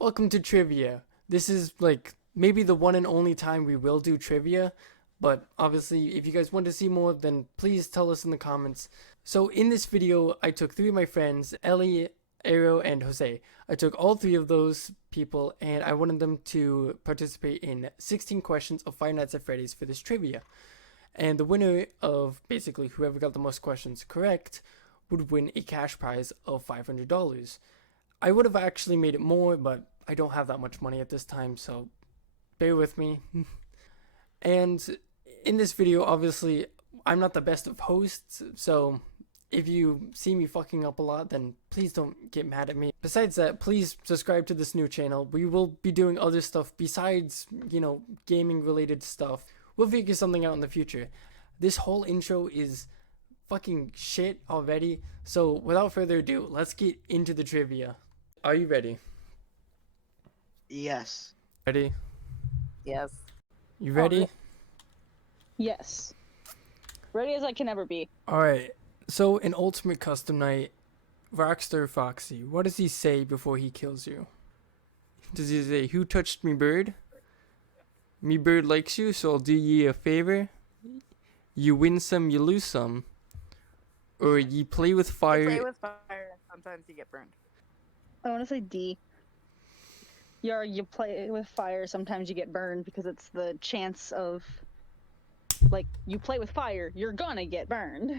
Welcome to trivia. This is like maybe the one and only time we will do trivia, but obviously if you guys want to see more, then please tell us in the comments. So in this video, I took three of my friends, Ellie, Ariel, and Jose. I took all three of those people and I wanted them to participate in 16 questions of Five Nights at Freddy's for this trivia. And the winner of basically whoever got the most questions correct would win a cash prize of $500. I would have actually made it more, but I don't have that much money at this time, so bear with me. And in this video, obviously, I'm not the best of hosts, so if you see me fucking up a lot, then please don't get mad at me. Besides that, please subscribe to this new channel. We will be doing other stuff besides, gaming related stuff. We'll figure something out in the future. This whole intro is fucking shit already, so without further ado, let's get into the trivia. Are you ready? Yes. Ready? Yes. You ready? Yes. Ready as I can ever be. Alright, so in Ultimate Custom Night, Rockstar Foxy, what does he say before he kills you? Does he say, "Who touched me bird? Me bird likes you, so I'll do ye a favor. You win some, you lose some. Or ye play with fire." You play with fire and sometimes you get burned. I want to say D. You play with fire, sometimes you get burned because it's the chance of, like, you play with fire, you're gonna get burned.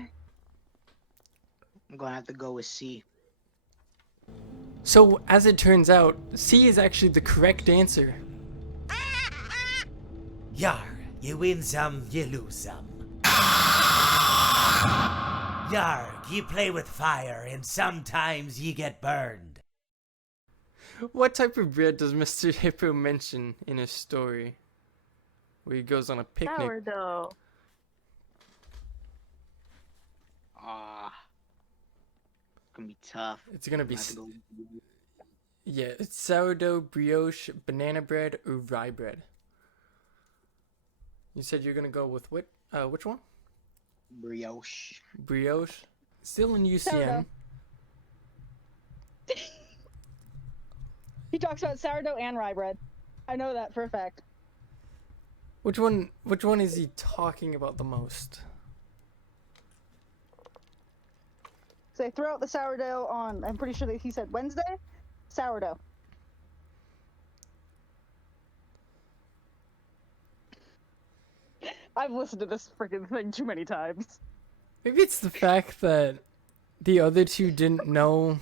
I'm gonna have to go with C. So, as it turns out, C is actually the correct answer. Yar, you win some, you lose some. Yar, you play with fire and sometimes you get burned. What type of bread does Mr. Hippo mention in his story? Where he goes on a picnic. Sourdough. It's gonna be tough. It's gonna be, I'm gonna have to go with yeah, it's sourdough, brioche, banana bread, or rye bread. You said you're gonna go with which one? brioche. Brioche. Still in UCM. Sourdough. He talks about sourdough and rye bread. I know that for a fact. Which one is he talking about the most? So they throw out the sourdough on, I'm pretty sure that he said Wednesday? Sourdough. I've listened to this freaking thing too many times. Maybe it's the fact that the other two didn't know.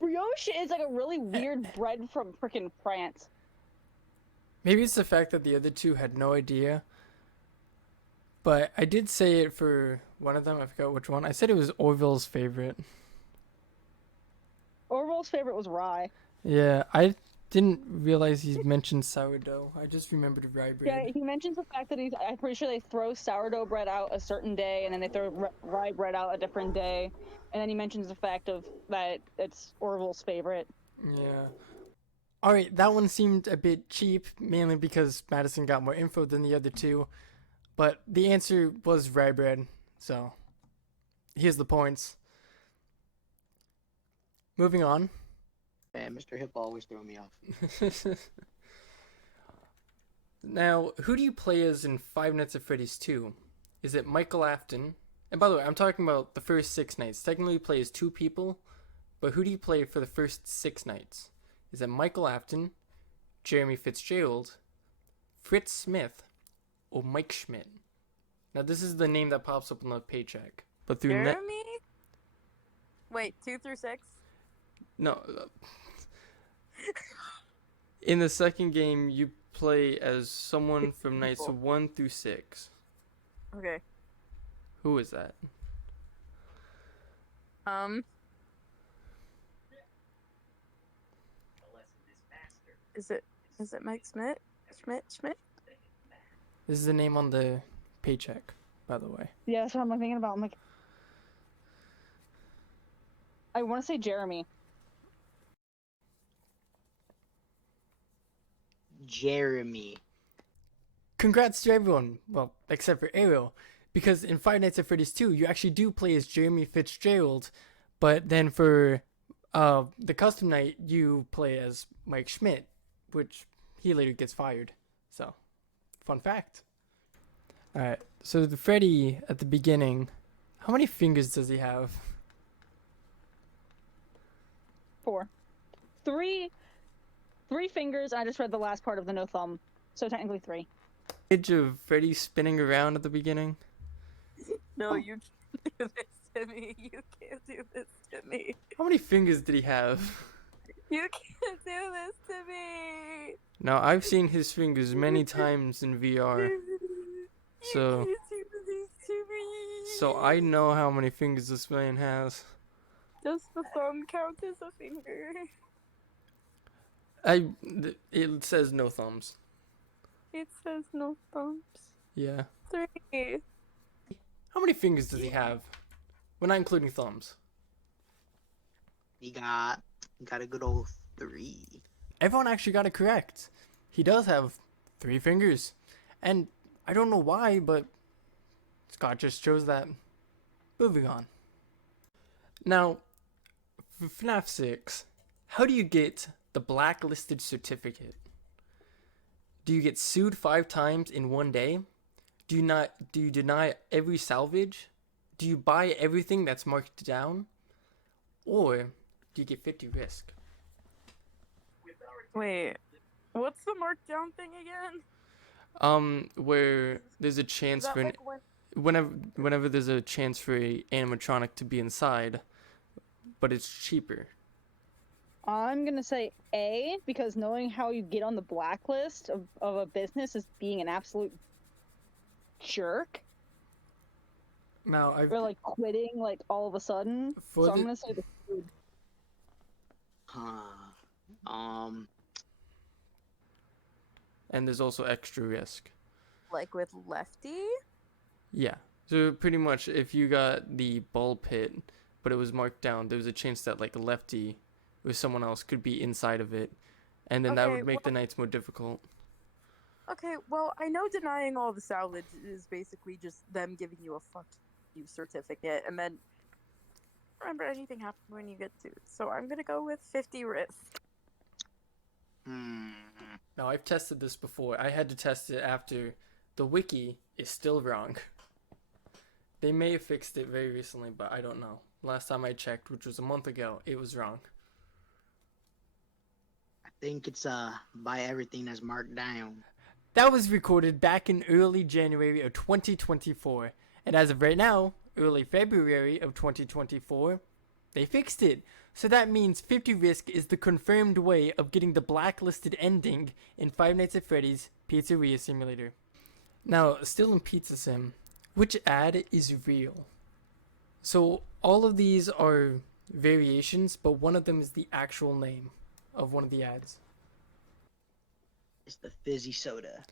Brioche is like a really weird bread from freaking France. Maybe it's the fact that the other two had no idea. But I did say it for one of them. I forgot which one. I said it was Orville's favorite. Orville's favorite was rye. Yeah, I didn't realize he mentioned sourdough. I just remembered rye bread. Yeah, he mentions the fact that I'm pretty sure they throw sourdough bread out a certain day, and then they throw rye bread out a different day. And then he mentions the fact of that it's Orville's favorite. Yeah. Alright, that one seemed a bit cheap, mainly because Madison got more info than the other two. But the answer was rye bread, so here's the points. Moving on. Man, Mr. Hip always throw me off. Now, who do you play as in Five Nights at Freddy's 2? Is it Michael Afton? And by the way, I'm talking about the first 6 nights. Technically, you play as 2 people, but who do you play for the first 6 nights? Is it Michael Afton, Jeremy Fitzgerald, Fritz Smith, or Mike Schmidt? Now, this is the name that pops up on the paycheck. But through Jeremy? Wait, 2 through 6? No. In the second game, you play as someone from nights 1 through 6. Okay. Who is that? Is it Mike Schmidt? Schmidt? This is the name on the paycheck, by the way. Yeah, that's what I'm thinking about. I'm like, I want to say Jeremy. Jeremy. Congrats to everyone, well, except for Ariel, because in Five Nights at Freddy's 2, you actually do play as Jeremy Fitzgerald, but then for The custom night, you play as Mike Schmidt, which he later gets fired. So, fun fact. Alright, so the Freddy at the beginning, how many fingers does he have? 4. 3 fingers. I just read the last part of the no thumb, so technically 3. Image of Freddy spinning around at the beginning. No, you can't do this to me. You can't do this to me. How many fingers did he have? You can't do this to me. Now, I've seen his fingers many times in VR, so You can't do this to me. so I know how many fingers this man has. Does the thumb count as a finger? It says no thumbs. It says no thumbs. Yeah. 3. How many fingers does he have? We're not including thumbs. He got a good old 3. Everyone actually got it correct. He does have 3 fingers. And I don't know why, but Scott just chose that. Moving on. Now, for FNAF 6, how do you get the blacklisted certificate? Do you get sued 5 times in one day? Do you deny every salvage? Do you buy everything that's marked down? Or do you get 50 risk? Wait, what's the markdown thing again? Where there's a chance Is that for like when... whenever there's a chance for a animatronic to be inside, but it's cheaper. I'm gonna say A, because knowing how you get on the blacklist of a business is being an absolute jerk. Now I've Or like quitting like all of a sudden. For So I'm the- gonna say the food. and there's also extra risk. Like with Lefty? Yeah. So pretty much if you got the ball pit, but it was marked down, there was a chance that like a lefty or someone else could be inside of it, and then that Okay, would make the well- nights more difficult. Okay, well, I know denying all the salvage is basically just them giving you a fuck you certificate, and then remember anything happens when you get to. So I'm gonna go with 50 risk. Now I've tested this before. I had to test it after the wiki is still wrong. They may have fixed it very recently, but I don't know. Last time I checked, which was a month ago, it was wrong. I think it's buy everything that's marked down. That was recorded back in early January of 2024, and as of right now, early February of 2024, they fixed it. So that means 50 risk is the confirmed way of getting the blacklisted ending in Five Nights at Freddy's Pizzeria Simulator. Now, still in Pizza Sim, which ad is real? So all of these are variations, but one of them is the actual name of one of the ads. It's the fizzy soda.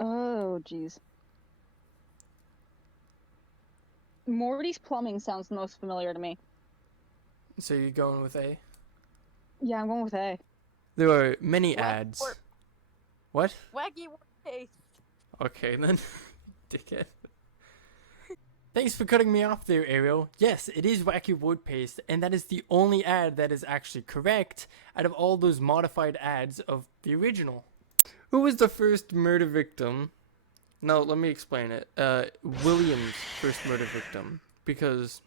Oh, jeez. Morty's Plumbing sounds the most familiar to me. So you're going with A? Yeah, I'm going with A. There are many Wacky ads. Warp- What? Wacky Warp Paste. Okay then. Dickhead. Thanks for cutting me off there, Ariel. Yes, it is Wacky Word Paste, and that is the only ad that is actually correct out of all those modified ads of the original. Who was the first murder victim? No, let me explain it. William's first murder victim. Because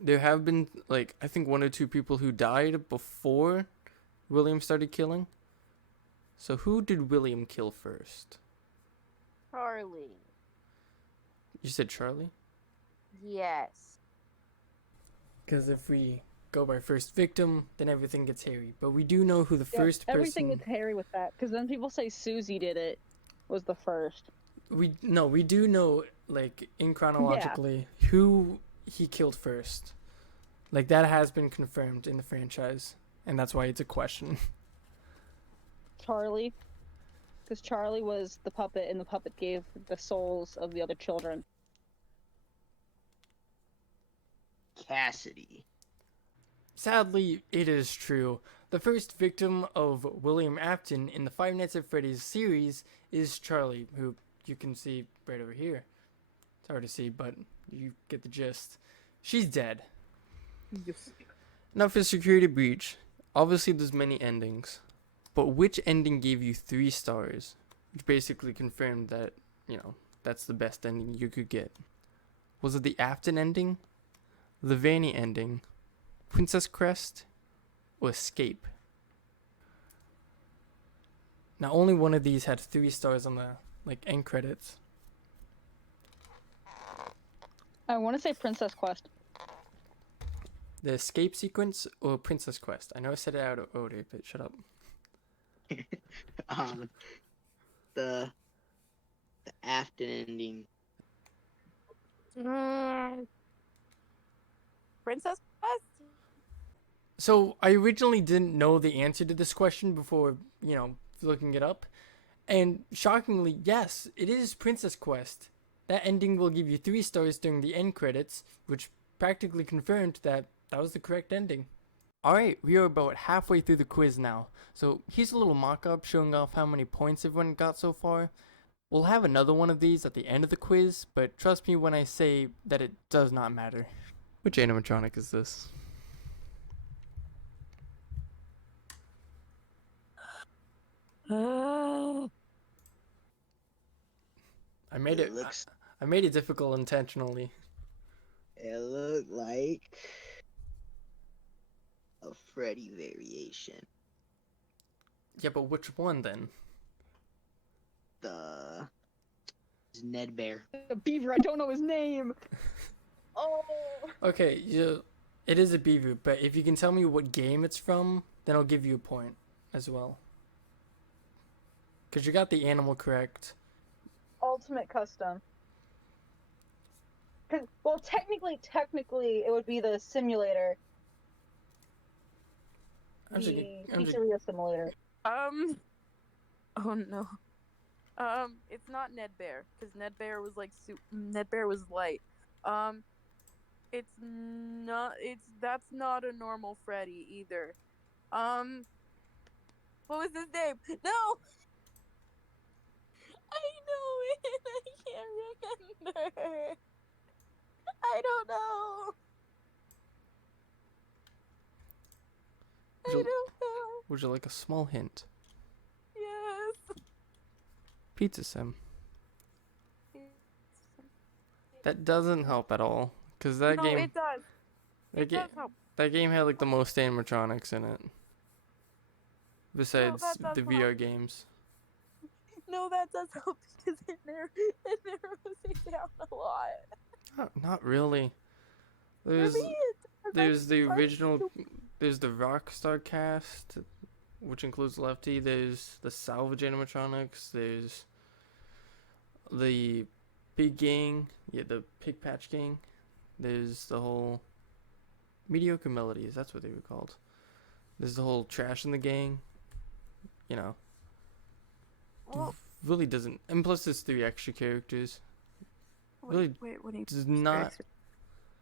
there have been, like, I think 1 or 2 people who died before William started killing. So who did William kill first? Charlie. You said Charlie? Yes. Because if we go by first victim, then everything gets hairy. But we do know who the Yeah, first everything person... gets hairy with that, because then people say Susie did it, was the first. We do know, like, in chronologically, who he killed first. Like, that has been confirmed in the franchise. And that's why it's a question. Charlie. Because Charlie was the puppet, and the puppet gave the souls of the other children. Cassidy. Sadly, it is true. The first victim of William Afton in the Five Nights at Freddy's series is Charlie, who you can see right over here. It's hard to see, but you get the gist. She's dead. Yes. Now for Security Breach, obviously there's many endings, but which ending gave you 3 stars? Which basically confirmed that, that's the best ending you could get. Was it the Afton ending, the Vanny ending, Princess Crest, or Escape? Now only one of these had 3 stars on the end credits. I want to say Princess Quest. The Escape sequence or Princess Quest? I know I said it out of order, but shut up. The Afton ending. Princess Quest? So I originally didn't know the answer to this question before, looking it up. And shockingly, yes, it is Princess Quest. That ending will give you 3 stars during the end credits, which practically confirmed that that was the correct ending. Alright, we are about halfway through the quiz now. So here's a little mock-up showing off how many points everyone got so far. We'll have another one of these at the end of the quiz, but trust me when I say that it does not matter. Which animatronic is this? I made it. I made it difficult intentionally. It looked like a Freddy variation. Yeah, but which one then? It's Ned Bear. The beaver, I don't know his name. Oh. Okay, it is a beaver, but if you can tell me what game it's from, then I'll give you a point as well. Because you got the animal correct. Ultimate Custom. Well, technically, it would be the simulator. Pizzeria simulator. Oh no. It's not Ned Bear, because Ned Bear was Ned Bear was light. That's not a normal Freddy either. What was his name? No! I know it! I can't remember! I don't know! I don't know! Would you like a small hint? Yes! Pizza Sim. That doesn't help at all, because that game. No, it does. It does help. That game had like the most animatronics in it. Besides the VR help. games. No, that does help because it narrows it down a lot. Not really. There's the original. There's the Rockstar cast, which includes Lefty. There's the Salvage animatronics. There's the Big Gang. Yeah, the Pig Patch Gang. There's the whole Mediocre Melodies. That's what they were called. There's the whole Trash in the Gang. Well, Really doesn't. And plus, there's 3 extra characters. wait, what do you Does not.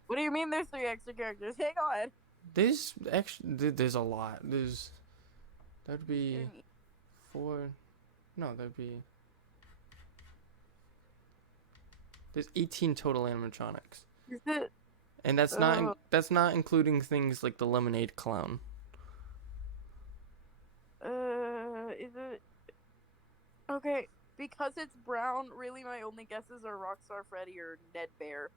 What do you mean there's 3 extra characters? Hang on. There's a lot. That'd be 4. No, that'd be. There's 18 total animatronics. Is it? And that's not including things like the Lemonade Clown. Is it? Okay, because it's brown, really my only guesses are Rockstar Freddy or Ned Bear.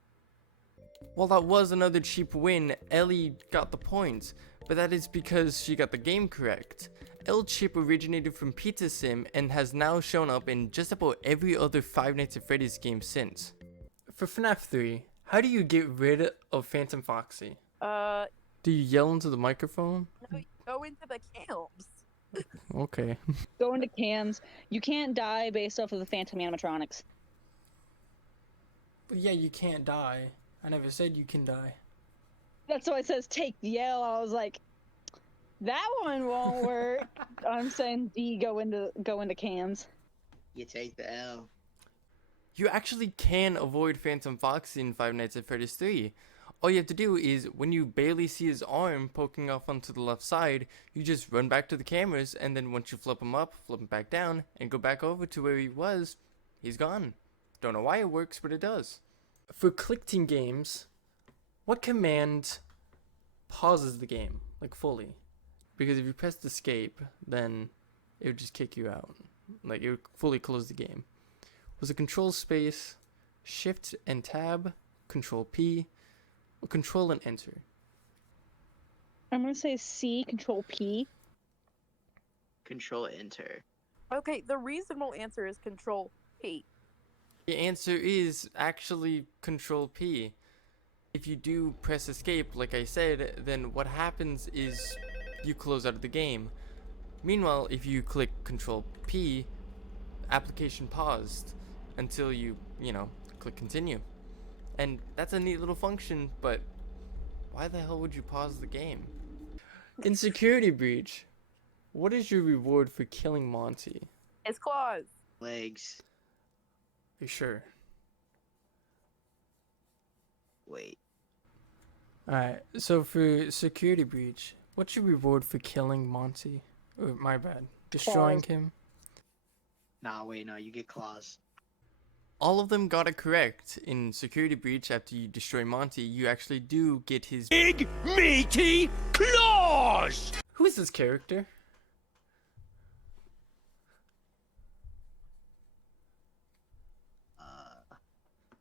Well, that was another cheap win. Ellie got the points, but that is because she got the game correct. L-Chip originated from Pizza Sim and has now shown up in just about every other Five Nights at Freddy's game since. For FNAF 3, how do you get rid of Phantom Foxy? Do you yell into the microphone? No, you go into the cams. Okay. Go into cams. You can't die based off of the Phantom animatronics. But yeah, you can't die. I never said you can die. That's why it says take the L. I was like, that one won't work. I'm saying D, go into cams. You take the L. You actually can avoid Phantom Foxy in Five Nights at Freddy's 3. All you have to do is, when you barely see his arm poking off onto the left side, you just run back to the cameras, and then once you flip him up, flip him back down, and go back over to where he was, he's gone. Don't know why it works, but it does. For click team games, what command pauses the game, like fully. Because if you pressed escape, then it would just kick you out. Like it would fully close the game. Was it control space, shift and tab, control P, or control and enter? I'm gonna say C, control P. Control enter. Okay, the reasonable answer is Control P. The answer is actually control P. If you do press escape, like I said, then what happens is you close out of the game. Meanwhile, if you click control P, application paused until you click continue. And that's a neat little function, but why the hell would you pause the game? In Security Breach, what is your reward for killing Monty? It's claws. Legs. Are you sure? Wait. Alright, so for Security Breach, what's your reward for killing Monty? Oh, my bad. Destroying him? Nah, wait, no, you get claws. All of them got it correct. In Security Breach, after you destroy Monty, you actually do get his Big meaty claws! Who is this character?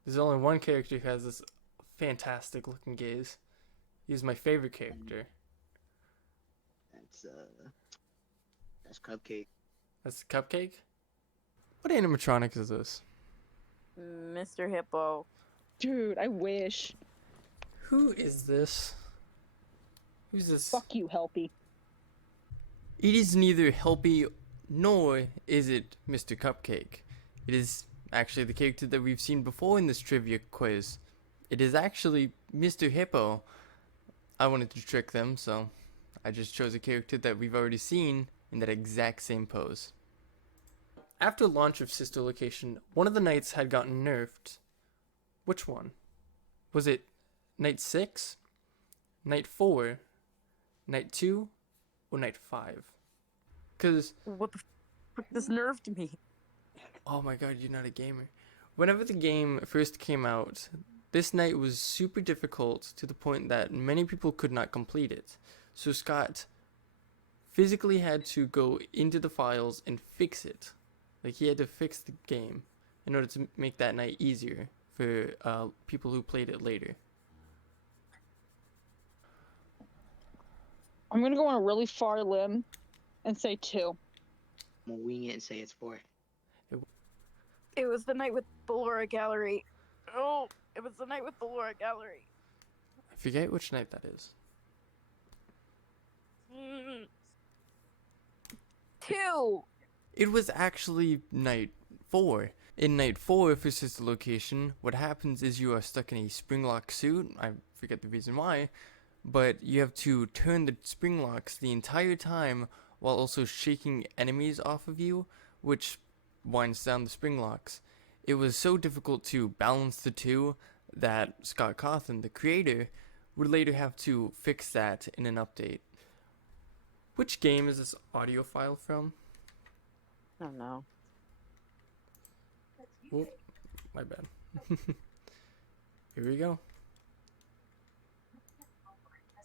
There's only one character who has this fantastic looking gaze. He's my favorite character. That's Cupcake. That's Cupcake? What animatronic is this? Mr. Hippo. Dude, I wish. Who is this? Who's this? Fuck you, Helpy. It is neither Helpy nor is it Mr. Cupcake. It is actually the character that we've seen before in this trivia quiz. It is actually Mr. Hippo. I wanted to trick them, so I just chose a character that we've already seen in that exact same pose. After launch of Sister Location, one of the knights had gotten nerfed. Which one? Was it Knight 6, Knight 4, Knight 2, or Knight 5? Because... What the fuck just nerfed me? Oh my god, you're not a gamer. Whenever the game first came out, this knight was super difficult to the point that many people could not complete it. So Scott physically had to go into the files and fix it. Like, he had to fix the game in order to make that knight easier for people who played it later. I'm gonna go on a really far limb and say 2. I'm gonna wing it and say it's 4. It was the night with the Laura Gallery. Oh, it was the night with the Laura Gallery. I forget which knight that is. 2. It was actually Knight 4. In Knight 4 for Sister Location, what happens is you are stuck in a spring lock suit. I forget the reason why. But you have to turn the spring locks the entire time while also shaking enemies off of you, which winds down the spring locks. It was so difficult to balance the two that Scott Cawthon, the creator, would later have to fix that in an update. Which game is this audio file from? Oh no. Oh, my bad. Here we go.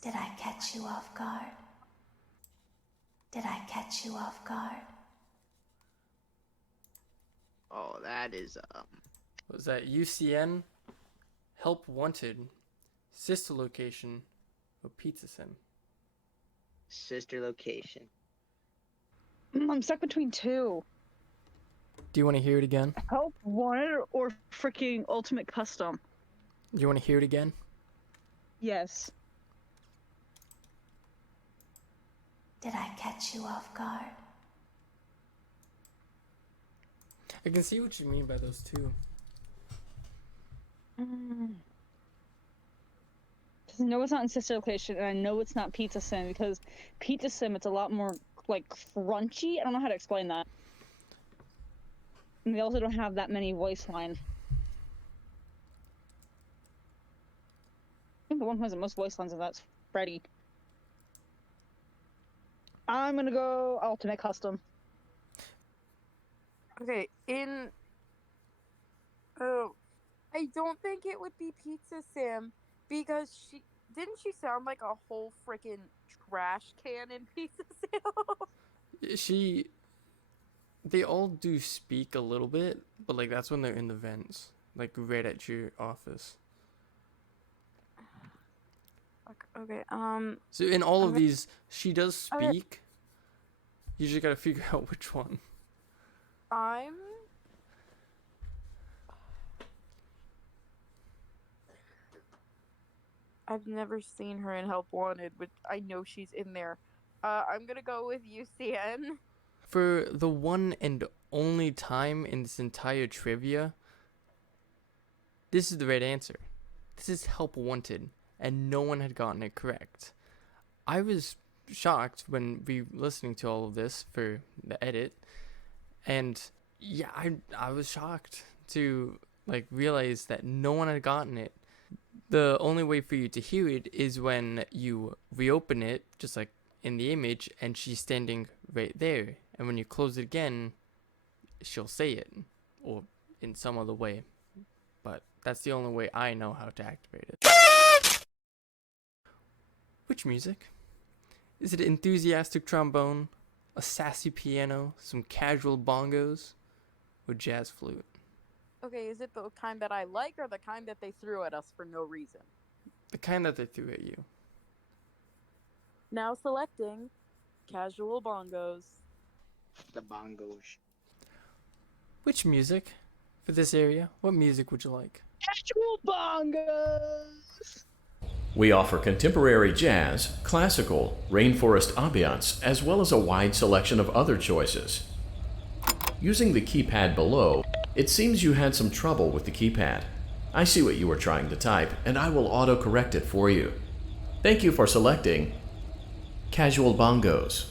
Did I catch you off guard? Did I catch you off guard? Oh, that is Was that UCN, Help Wanted, Sister Location, or Pizza Sim? Sister Location. I'm stuck between 2. Do you want to hear it again? Help Wanted or freaking Ultimate Custom? Do you want to hear it again? Yes. Did I catch you off guard? I can see what you mean by those two. I know it's not in Sister Location, and I know it's not Pizza Sim, because Pizza Sim, it's a lot more, like, crunchy. I don't know how to explain that. And they also don't have that many voice lines. I think the one who has the most voice lines of that's Freddy. I'm gonna go Ultimate Custom. Okay, Oh, I don't think it would be Pizza Sim because didn't she sound like a whole freaking trash can in Pizza Sale? They all do speak a little bit, but like that's when they're in the vents, like right at your office. Okay, So in all of these, she does Okay. speak. You just gotta figure out which one. I've never seen her in Help Wanted, but I know she's in there. I'm gonna go with UCN. For the one and only time in this entire trivia, this is the right answer. This is Help Wanted, and no one had gotten it correct. I was shocked when we listening to all of this for the edit, and yeah, I was shocked to like realize that no one had gotten it. The only way for you to hear it is when you reopen it, just like in the image, and she's standing right there. And when you close it again, she'll say it, or in some other way. But that's the only way I know how to activate it. Which music? Is it enthusiastic trombone, a sassy piano, some casual bongos, or jazz flute? Okay, is it the kind that I like or the kind that they threw at us for no reason? The kind that they threw at you. Now selecting casual bongos. The bongos. Which music for this area? What music would you like? Casual bongos. We offer contemporary jazz, classical, rainforest ambiance, as well as a wide selection of other choices. Using the keypad below, it seems you had some trouble with the keypad. I see what you were trying to type, and I will auto-correct it for you. Thank you for selecting Casual Bongos.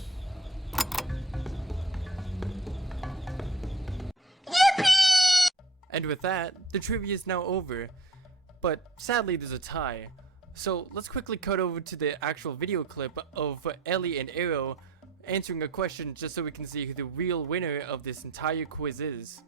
And with that, the trivia is now over. But sadly, there's a tie. So let's quickly cut over to the actual video clip of Ellie and Arrow answering a question just so we can see who the real winner of this entire quiz is.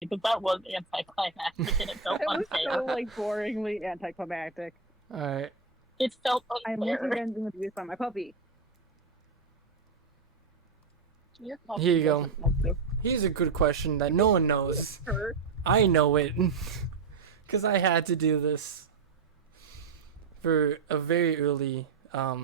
Because that was anticlimactic and it felt It was unfair. so like boringly anticlimactic. Alright. It felt I'm unfair. once again being abused by my puppy. Your puppy Here you go. doesn't like you. Here's a good question that no one knows. Her. I know it. Because I had to do this. For a very early, a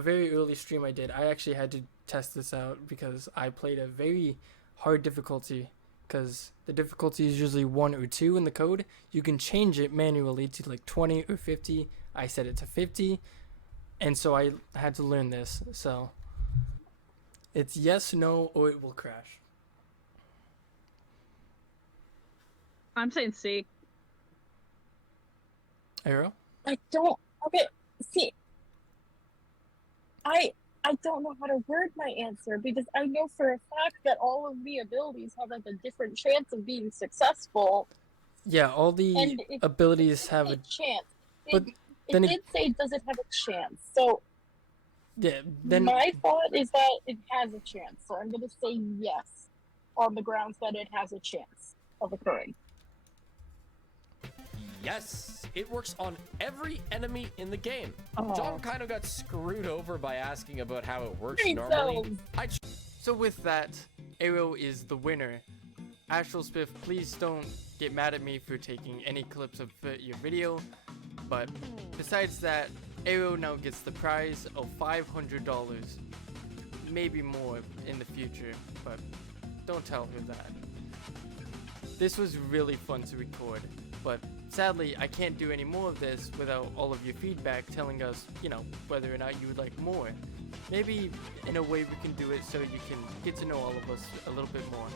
very early stream I did. I actually had to test this out because I played a very hard difficulty. Because the difficulty is usually 1 or 2 in the code. You can change it manually to like 20 or 50. I set it to 50. And so I had to learn this. So it's yes, no, or it will crash. I'm saying C. Arrow? I don't. Okay, see. I don't know how to word my answer because I know for a fact that all of the abilities have like a different chance of being successful. Yeah, all the And it abilities have a chance. but It then did say, does it have a chance? So yeah, then my thought is that it has a chance. So I'm going to say yes on the grounds that it has a chance of occurring. Yes, it works on every enemy in the game. Oh. John kind of got screwed over by asking about how it works Great normally. zones. So with that, Arrow is the winner. Astral Spiff, please don't get mad at me for taking any clips of your video. But besides that, Arrow now gets the prize of $500. Maybe more in the future, but don't tell her that. This was really fun to record, but sadly, I can't do any more of this without all of your feedback telling us, whether or not you would like more. Maybe in a way we can do it so you can get to know all of us a little bit more.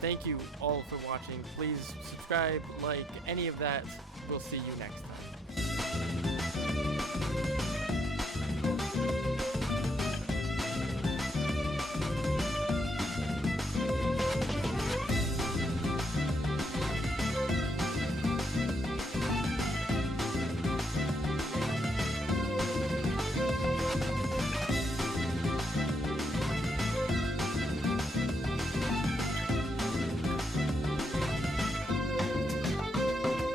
Thank you all for watching. Please subscribe, like, any of that. We'll see you next time.